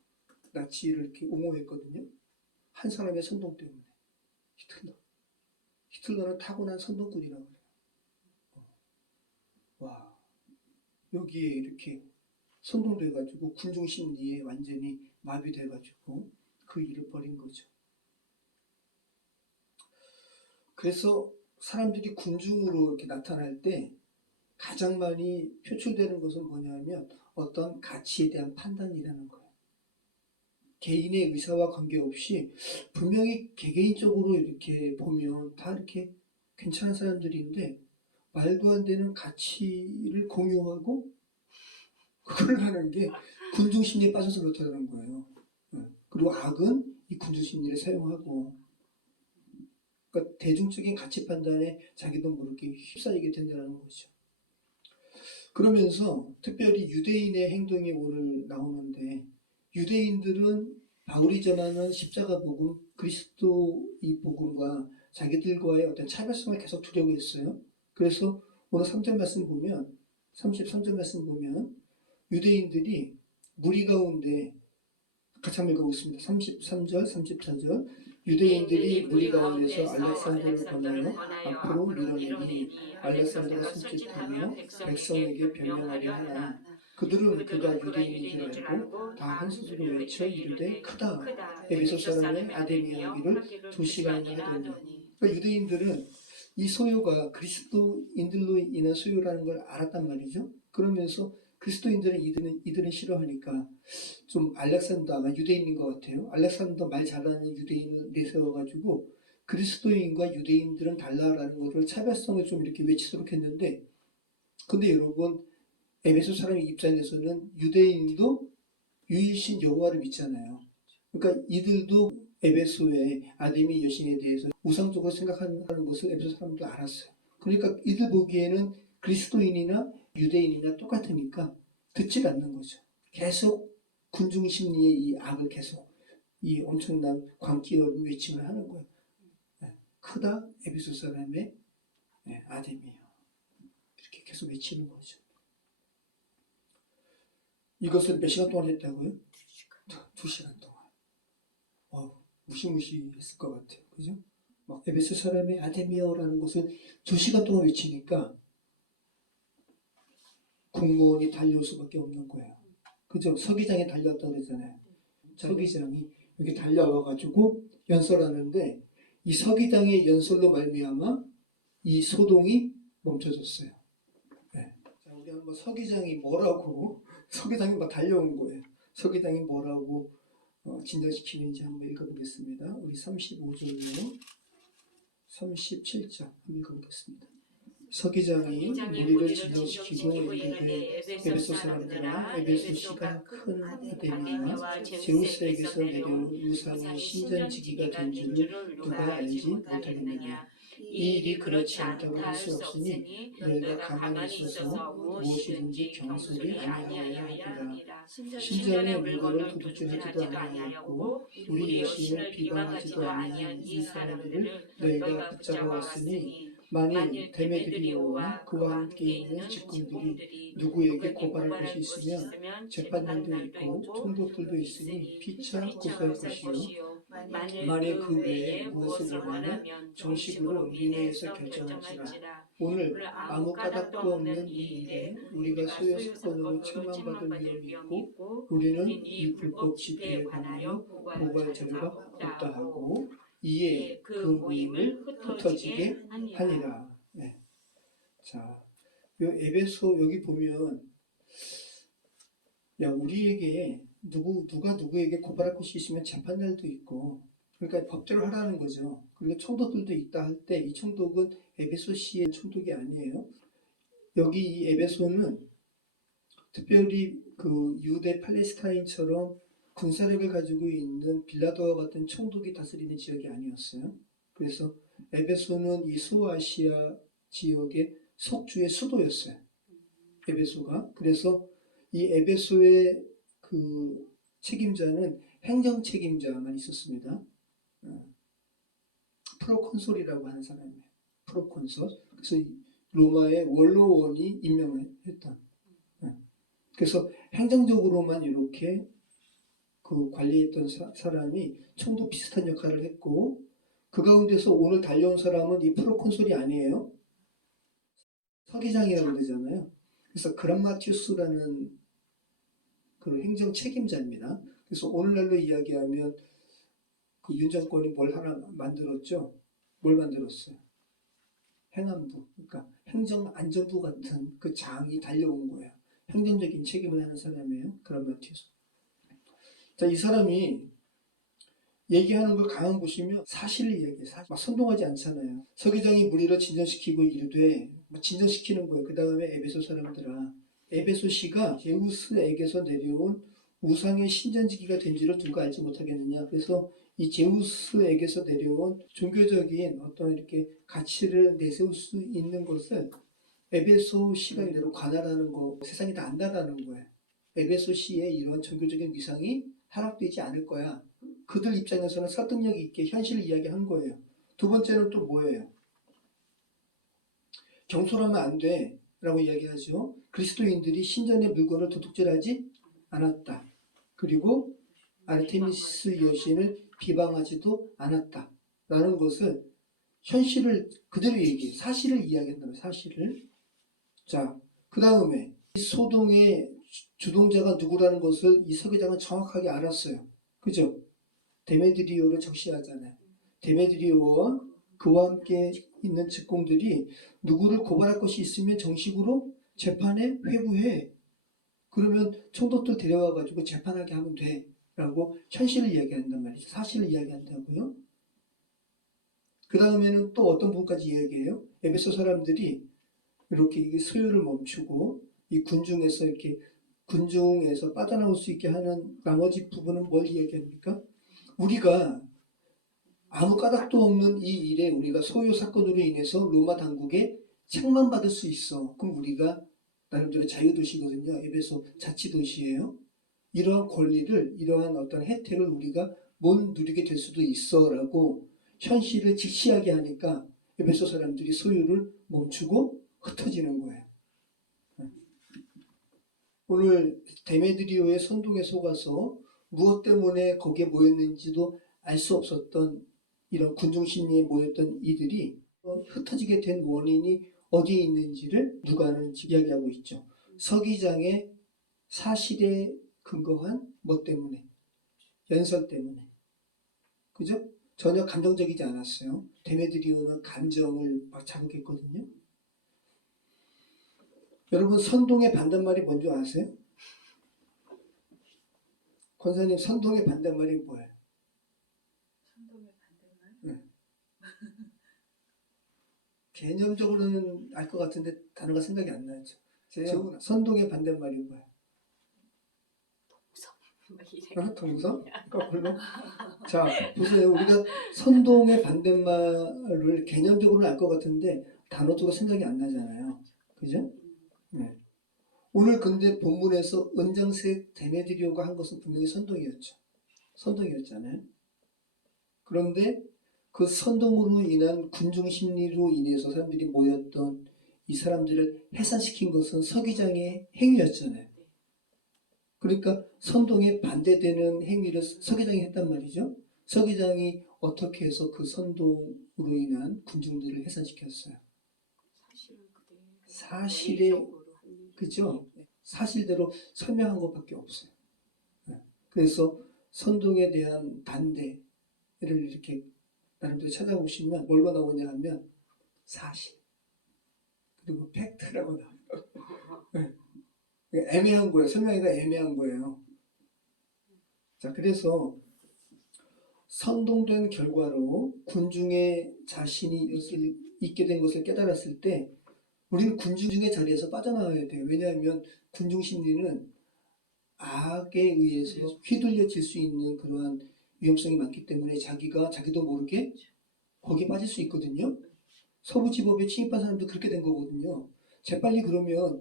나치를 이렇게 옹호했거든요. 한 사람의 선동 때문에. 히틀러는 타고난 선동꾼이라고 그래요. 와, 여기에 이렇게 선동돼가지고 군중 심리에 완전히 마비돼가지고 그 일을 벌인 거죠. 그래서 사람들이 군중으로 이렇게 나타날 때 가장 많이 표출되는 것은 뭐냐면 어떤 가치에 대한 판단이라는 거예요. 개인의 의사와 관계없이 분명히 개개인적으로 이렇게 보면 다 이렇게 괜찮은 사람들인데 말도 안 되는 가치를 공유하고 그걸 하는 게 군중심리에 빠져서 그렇다는 거예요. 그리고 악은 이 군중심리를 사용하고, 그러니까 대중적인 가치 판단에 자기도 모르게 휩싸이게 된다는 거죠. 그러면서 특별히 유대인의 행동이 오늘 나오는데, 유대인들은 바울이 전하는 십자가 복음, 그리스도의 복음과 자기들과의 어떤 차별성을 계속 두려고 했어요. 그래서 오늘 3절 말씀 보면, 33절 말씀 보면 유대인들이 무리 가운데, 같이 한번 읽어보겠습니다. 33절, 34절. 유대인들이 무리 가운데서 알렉산더를 권하여 앞으로 밀어내니 알렉산더가 손짓하며 백성에게 변명하려 하나 그들은 그가 유대인인 줄 알고 다 한 소리로 외쳐 이르되 크다. 에베소 사람의 아데미아기를 2시간이나 하더니. 그러니까 유대인들은 이 소요가 그리스도인들로 인한 소요라는 걸 알았단 말이죠. 그러면서 그리스도인들은 이들은 싫어하니까 좀 알렉산더, 아마 유대인인 것 같아요. 알렉산더 말 잘하는 유대인을 내세워가지고 그리스도인과 유대인들은 달라라는 것을 차별성을 좀 이렇게 외치도록 했는데, 근데 여러분 에베소 사람의 입장에서는 유대인도 유일신 여호와를 믿잖아요. 그러니까 이들도 에베소의 아데미 여신에 대해서 우상적으로 생각하는 것을 에베소 사람도 알았어요. 그러니까 이들 보기에는 그리스도인이나 유대인이나 똑같으니까 듣지 않는 거죠. 계속 군중 심리의 이 악을 계속 이 엄청난 광기어린 외침을 하는 거예요. 크다 에베소 사람의 아데미요. 이렇게 계속 외치는 거죠. 이것을 몇 시간 동안 했다고요? 2시간 동안. 무시무시했을 것 같아요. 그죠? 막 에베소 사람의 아데미어라는 것을 2시간 동안 외치니까 공무원이 달려올 수밖에 없는 거예요. 그죠? 서기장이 달려왔다고 그랬잖아요. 서기장이 여기 달려와가지고 연설하는데 이 서기장의 연설로 말미암아 이 소동이 멈춰졌어요. 네. 자, 우리 한번 서기장이 막 달려온 거예요. 서기장이 뭐라고 진단시키는지 한번 읽어보겠습니다. 우리 35절로 37절 한번 읽어보겠습니다. 서기장이 무리를 진정시키고 이르되 에베소 사람들아 에베소 시가 큰 아데미와 제우스에게서 내려온 우상의 신전지기가 된 줄을 누가 알지 못하겠느냐. 이 일이 그렇지 않다고 할 수 없으니 너희가 가만히 있어서 무엇이든지 경솔히 아니하여야 하리라. 신전의 물건을 도둑질하지도 아니하였고 우리 여신을 비방하지도 아니한 이 사람들을 너희가 붙잡아왔으니 만일 데메드리오와 그와 함께 있는 직군들이 누구에게 고발할 것이 있으면 재판관도 있고 총독들도 있으니 피차 고소할 것이요 만일 그 외에 무엇을 원하면 정식으로 민회에서 결정할지라. 오늘 아무 까닭도 없는 이 일에 우리가 소요 사건으로 책망받을 위험이 있고 우리는 이 불법 집회에 관하여 보고할 자료가 없다 하고 이에 그 모임을 흩어지게 하니라. 네. 자, 요 에베소 여기 보면 야 우리에게 누가 누구에게 고발할 것이 있으면 재판날도 있고 그러니까 법대로 하라는 거죠. 그리고 총독들도 있다 할 때 이 총독은 에베소시의 총독이 아니에요. 여기 이 에베소는 특별히 그 유대 팔레스타인처럼 군사력을 가지고 있는 빌라도와 같은 총독이 다스리는 지역이 아니었어요. 그래서 에베소는 이 소아시아 지역의 속주의 수도였어요. 에베소가. 그래서 이 에베소의 그 책임자는 행정 책임자만 있었습니다. 프로콘솔이라고 하는 사람이에요. 프로콘솔. 그래서 로마의 원로원이 임명을 했던. 그래서 행정적으로만 이렇게 그 관리했던 사람이 총독 비슷한 역할을 했고 그 가운데서 오늘 달려온 사람은 이 프로콘솔이 아니에요. 서기장이라고 그러잖아요. 그래서 그람마티우스라는 그 행정 책임자입니다. 그래서 오늘날로 이야기하면 그 윤 정권이 뭘 하나 만들었죠? 뭘 만들었어요? 행안부, 그러니까 행정안전부 같은 그 장이 달려온 거예요. 행정적인 책임을 하는 사람이에요. 그람마티우스. 자, 이 사람이 얘기하는 걸 가만 보시면 사실을 얘기해요. 막 선동하지 않잖아요. 서기장이 무리를 진전시키고 이르되 진전시키는 거예요. 그 다음에 에베소 사람들아 에베소시가 제우스에게서 내려온 우상의 신전지기가 된지를 누가 알지 못하겠느냐. 그래서 이 제우스에게서 내려온 종교적인 어떤 이렇게 가치를 내세울 수 있는 것을 에베소시가 이대로 관할하는 거 세상이 다 안다라는 거예요. 에베소시의 이런 종교적인 위상이 하락되지 않을 거야. 그들 입장에서는 설득력 있게 현실을 이야기한 거예요. 두 번째는 또 뭐예요? 경솔하면 안 돼 라고 이야기하죠. 그리스도인들이 신전의 물건을 도둑질하지 않았다. 그리고 아르테미스 여신을 비방하지도 않았다 라는 것을 현실을 그대로 얘기해 사실을 이야기한다면 사실을. 자, 그 다음에 소동의 주동자가 누구라는 것을 이 서기장은 정확하게 알았어요. 그죠? 데메드리오를 적시하잖아요. 데메드리오와 그와 함께 있는 직공들이 누구를 고발할 것이 있으면 정식으로 재판에 회부해. 그러면 총독들 데려와가지고 재판하게 하면 돼. 라고 현실을 이야기한단 말이죠. 사실을 이야기한다고요. 그 다음에는 또 어떤 부분까지 이야기해요? 에베소 사람들이 이렇게 소유를 멈추고 이 군중에서 이렇게 군중에서 빠져나올 수 있게 하는 나머지 부분은 뭘 이야기합니까? 우리가 아무 까닭도 없는 이 일에 우리가 소요 사건으로 인해서 로마 당국에 책망받을 수 있어. 그럼 우리가 나름대로 자유도시거든요. 에베소 자치도시예요. 이러한 권리를 이러한 어떤 혜택을 우리가 못 누리게 될 수도 있어 라고 현실을 직시하게 하니까 에베소 사람들이 소유를 멈추고 흩어지는 거예요. 오늘 데메드리오의 선동에 속아서 무엇 때문에 거기에 모였는지도 알 수 없었던 이런 군중 심리에 모였던 이들이 흩어지게 된 원인이 어디에 있는지를 누가는 이야기하고 있죠. 서기장의 사실에 근거한 뭐 때문에? 연설 때문에. 그죠? 전혀 감정적이지 않았어요. 데메드리오는 감정을 막 자극했거든요. 여러분 선동의 반대말이 뭔지 아세요? 권사님 선동의 반대말이 뭐예요? 선동의 반대말? 네. 개념적으로는 알 것 같은데 단어가 생각이 안 나죠. 선동의 반대말이 뭐예요? 막 이래. 동서? 거꾸로? 자, 보세요. 우리가 선동의 반대말을 개념적으로는 알 것 같은데 단어적으로 생각이 안 나잖아요. 그죠? 네. 오늘 근데 본문에서 은장색 데메드리오가 한 것은 분명히 선동이었죠. 선동이었잖아요. 그런데 그 선동으로 인한 군중 심리로 인해서 사람들이 모였던 이 사람들을 해산시킨 것은 서기장의 행위였잖아요. 그러니까 선동에 반대되는 행위를 서기장이 했단 말이죠. 서기장이 어떻게 해서 그 선동으로 인한 군중들을 해산시켰어요. 사실은 그대로 사실에 원리적으로 한 일이 그죠? 사실대로 설명한 것밖에 없어요. 네. 그래서 선동에 대한 반대를 이렇게 나름대로 찾아보시면 뭘로 나오냐 하면 사실 그리고 팩트라고 나와요. 네. 애매한 거예요. 설명하기가 애매한 거예요. 자, 그래서 선동된 결과로 군중의 자신이 있게 된 것을 깨달았을 때 우리는 군중의 자리에서 빠져나와야 돼요. 왜냐하면 군중 심리는 악에 의해서 휘둘려질 수 있는 그러한 위험성이 많기 때문에 자기도 모르게 거기에 빠질 수 있거든요. 서부지법에 침입한 사람도 그렇게 된 거거든요. 재빨리 그러면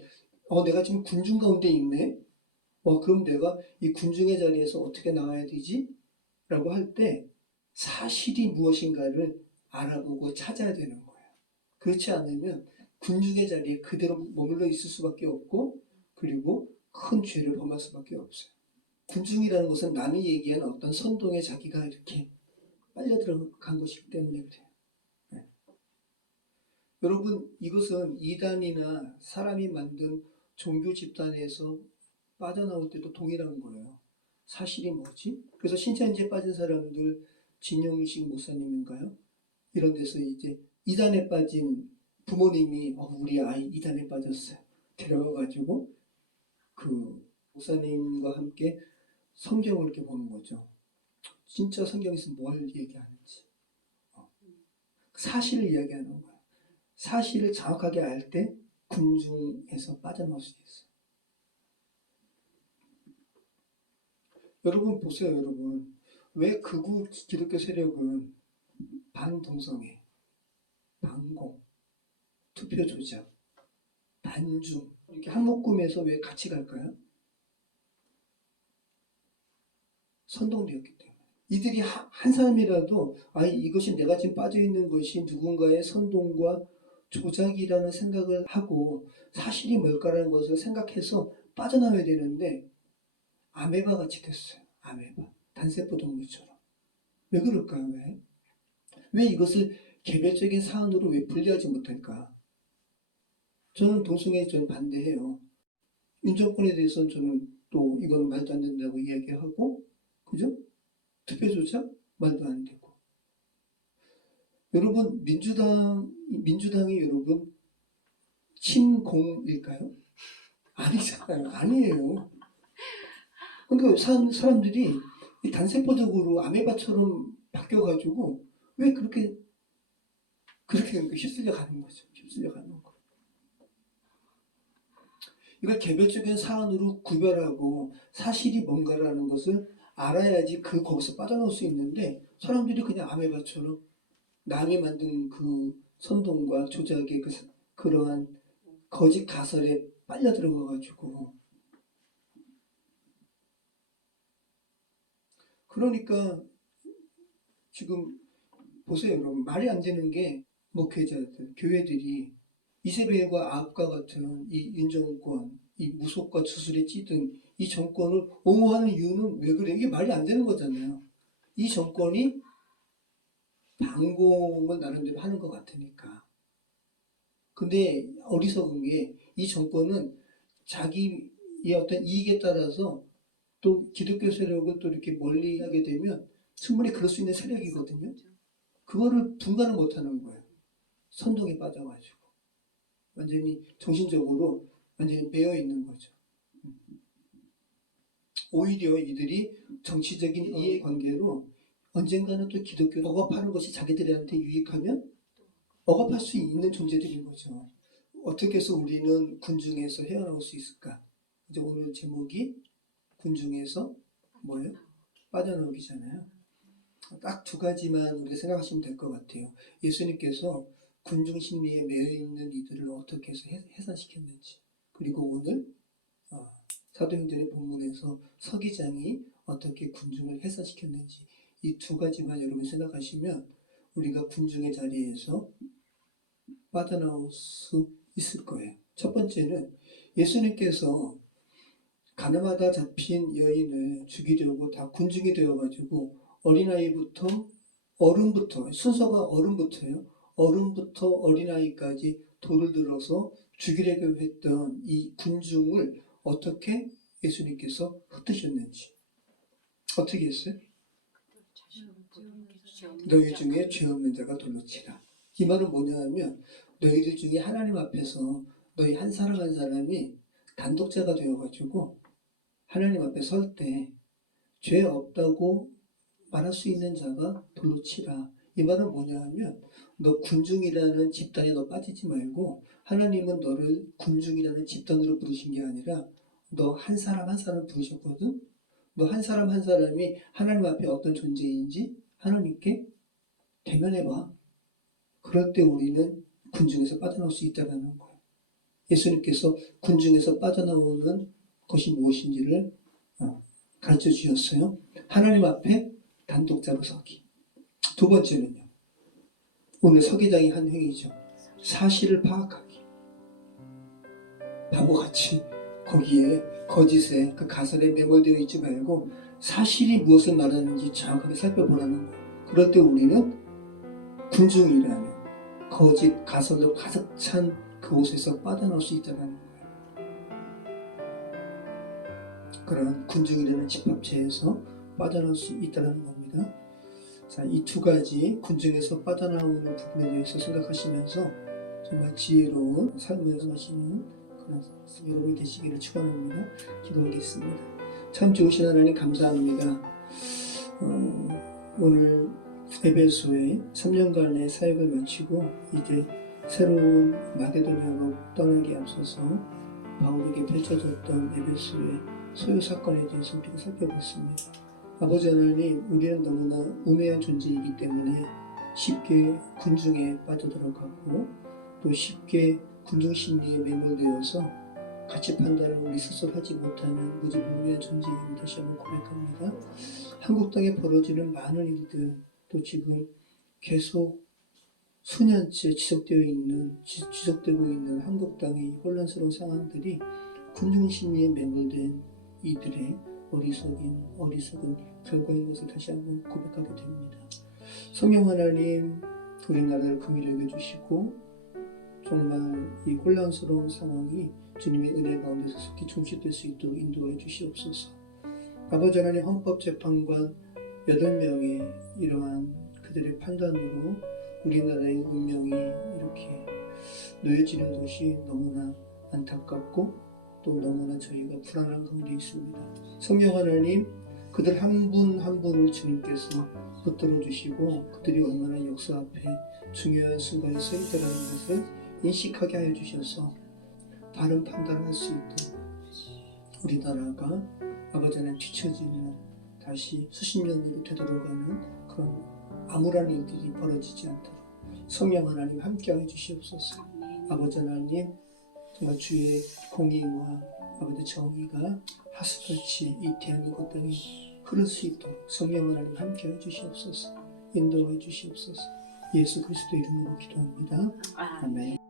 내가 지금 군중 가운데 있네. 그럼 내가 이 군중의 자리에서 어떻게 나와야 되지? 라고 할 때 사실이 무엇인가를 알아보고 찾아야 되는 거예요. 그렇지 않으면 군중의 자리에 그대로 머물러 있을 수밖에 없고 그리고 큰 죄를 범할 수밖에 없어요. 군중이라는 것은 남이 얘기한 어떤 선동에 자기가 이렇게 빨려 들어간 것이기 때문에 그래요. 네. 여러분, 이것은 이단이나 사람이 만든 종교 집단에서 빠져나올 때도 동일한 거예요. 사실이 뭐지? 그래서 신천지에 빠진 사람들, 진용식 목사님인가요? 이런 데서 이제 이단에 빠진 부모님이 우리 아이 이단에 빠졌어요. 데려가가지고 그 목사님과 함께 성경을 이렇게 보는 거죠. 진짜 성경에서 뭘 얘기하는지. 사실을 이야기하는 거예요. 사실을 정확하게 알 때 군중에서 빠져나올 수 있어요. 여러분 보세요, 여러분. 왜 극우 기독교 세력은 반동성애, 반공, 투표 조작, 반중 이렇게 한묶음에서 왜 같이 갈까요? 선동되었기 때문에. 이들이 한 사람이라도 이것이 내가 지금 빠져있는 것이 누군가의 선동과 조작이라는 생각을 하고 사실이 뭘까라는 것을 생각해서 빠져나와야 되는데 아메바 같이 됐어요. 아메바. 단세포 동물처럼. 왜 그럴까요? 왜 이것을 개별적인 사안으로 왜 분리하지 못할까? 저는 동성애에 저는 반대해요. 인정권에 대해서는 저는 또 이건 말도 안 된다고 이야기하고, 그죠? 투표 조작 말도 안 되고. 여러분 민주당이 여러분 친공일까요? 아니잖아요. 아니에요. 그러니까 사람들이 이 단세포적으로 아메바처럼 바뀌어가지고 왜 그렇게 휩쓸려 가는 거죠. 휩쓸려 가는 거. 이걸 개별적인 사안으로 구별하고 사실이 뭔가라는 것을 알아야지 거기서 빠져나올 수 있는데 사람들이 그냥 아메바처럼 남이 만든 그 선동과 조작의 그러한 거짓 가설에 빨려 들어가가지고 그러니까 지금 보세요, 여러분. 말이 안 되는 게 목회자들, 교회들이 이세벨과 아합과 같은 이 윤정권, 이 무속과 주술에 찌든 이 정권을 옹호하는 이유는 왜 그래? 이게 말이 안 되는 거잖아요. 이 정권이 반공을 나름대로 하는 것 같으니까. 근데 어리석은 게 이 정권은 자기의 어떤 이익에 따라서 또 기독교 세력을 또 이렇게 멀리 하게 되면 충분히 그럴 수 있는 세력이거든요. 그거를 분간을 못하는 거예요. 선동에 빠져가지고 완전히 정신적으로 완전히 배어 있는 거죠. 오히려 이들이 정치적인 이해관계로 언젠가는 또 기독교를 억압하는 것이 자기들한테 유익하면 억압할 수 있는 존재들인 거죠. 어떻게 해서 우리는 군중에서 헤어나올 수 있을까? 이제 오늘 제목이 군중에서 뭐예요? 빠져나오기잖아요. 딱 두 가지만 우리가 생각하시면 될 것 같아요. 예수님께서 군중 심리에 매여 있는 이들을 어떻게 해서 해산시켰는지, 그리고 오늘 사도행전의 본문에서 서기장이 어떻게 군중을 해산시켰는지, 이 두 가지만 여러분 생각하시면 우리가 군중의 자리에서 빠져나올 수 있을 거예요. 첫 번째는 예수님께서 가늠하다 잡힌 여인을 죽이려고 다 군중이 되어가지고 어린아이부터 어른부터, 순서가 어른부터예요. 어른부터 어린아이까지 돌을 들어서 죽이려고 했던 이 군중을 어떻게 예수님께서 흩으셨는지. 어떻게 했어요? 너희 중에 죄 없는 자가 돌로 치라. 이 말은 뭐냐 하면 너희들 중에 하나님 앞에서 너희 한 사람 한 사람이 단독자가 되어가지고 하나님 앞에 설 때 죄 없다고 말할 수 있는 자가 돌로 치라. 이 말은 뭐냐 하면 너 군중이라는 집단에 너 빠지지 말고 하나님은 너를 군중이라는 집단으로 부르신 게 아니라 너 한 사람 한 사람 부르셨거든. 너 한 사람 한 사람이 하나님 앞에 어떤 존재인지 하나님께 대면해봐. 그럴 때 우리는 군중에서 빠져나올 수 있다는 거예요. 예수님께서 군중에서 빠져나오는 것이 무엇인지를 가르쳐 주셨어요. 하나님 앞에 단독자로 서기. 두 번째는요. 오늘 서기장이 한 행위죠. 사실을 파악하기. 바보같이 거기에 거짓에 그 가설에 매몰되어 있지 말고 사실이 무엇을 말하는지 정확하게 살펴보라는 거예요. 그럴 때 우리는 군중이라는 거짓 가설로 가득 찬 그곳에서 빠져나올 수 있다는 거예요. 그런 군중이라는 집합체에서 빠져나올 수 있다는 겁니다. 자, 이 두 가지 군중에서 빠져나오는 부분에 대해서 생각하시면서 정말 지혜로운 삶을 사시는 그런 여러분이 되시기를 축원합니다. 기도하겠습니다. 참 좋으신 하나님 감사합니다. 오늘 에베소에 3년간의 사역을 마치고 이제 새로운 마게도냐로 떠나기 앞서서 바울에게 펼쳐졌던 에베소의 소요 사건에 대해서 우리가 살펴봤습니다. 아버지 하나님, 우리는 너무나 우매한 존재이기 때문에 쉽게 군중에 빠져들어가고 또 쉽게 군중 심리에 매몰되어서 가치 판단을 우리 스스로 하지 못하는 무지무지한 존재임을 다시 한번 고백합니다. 한국 땅에 벌어지는 많은 일들, 또 지금 계속 수년째 지속되고 있는 한국 땅의 혼란스러운 상황들이 군중 심리에 매몰된 이들의 어리석은 결과인 것을 다시 한번 고백하게 됩니다. 성령 하나님, 우리나라를 긍휼히 여겨주시고 정말 이 혼란스러운 상황이 주님의 은혜 가운데서 속히 종식될 수 있도록 인도해 주시옵소서. 아버지 하나님, 헌법재판관 8명의 이러한 그들의 판단으로 우리나라의 운명이 이렇게 놓여지는 것이 너무나 안타깝고 또 너무나 저희가 불안한 가운데 있습니다. 성령 하나님, 그들 한 분 한 분을 주님께서 붙들어 주시고 그들이 얼마나 역사 앞에 중요한 순간에 서 있다는 것을 인식하게 하여 주셔서 바른 판단할 수 있도록 우리나라가 아버지 하나님 뒤처지는 다시 수십 년으로 되돌아가는 그런 암울한 일들이 벌어지지 않도록 성령 하나님 함께하여 주시옵소서. 아버지 하나님, 정말 주의 공의와 아버지 정의가 하수같이 이 대한민국 땅에 흐를 수 있도록 성령 하나님 함께해 주시옵소서. 인도해 주시옵소서. 예수 그리스도 이름으로 기도합니다. 아멘.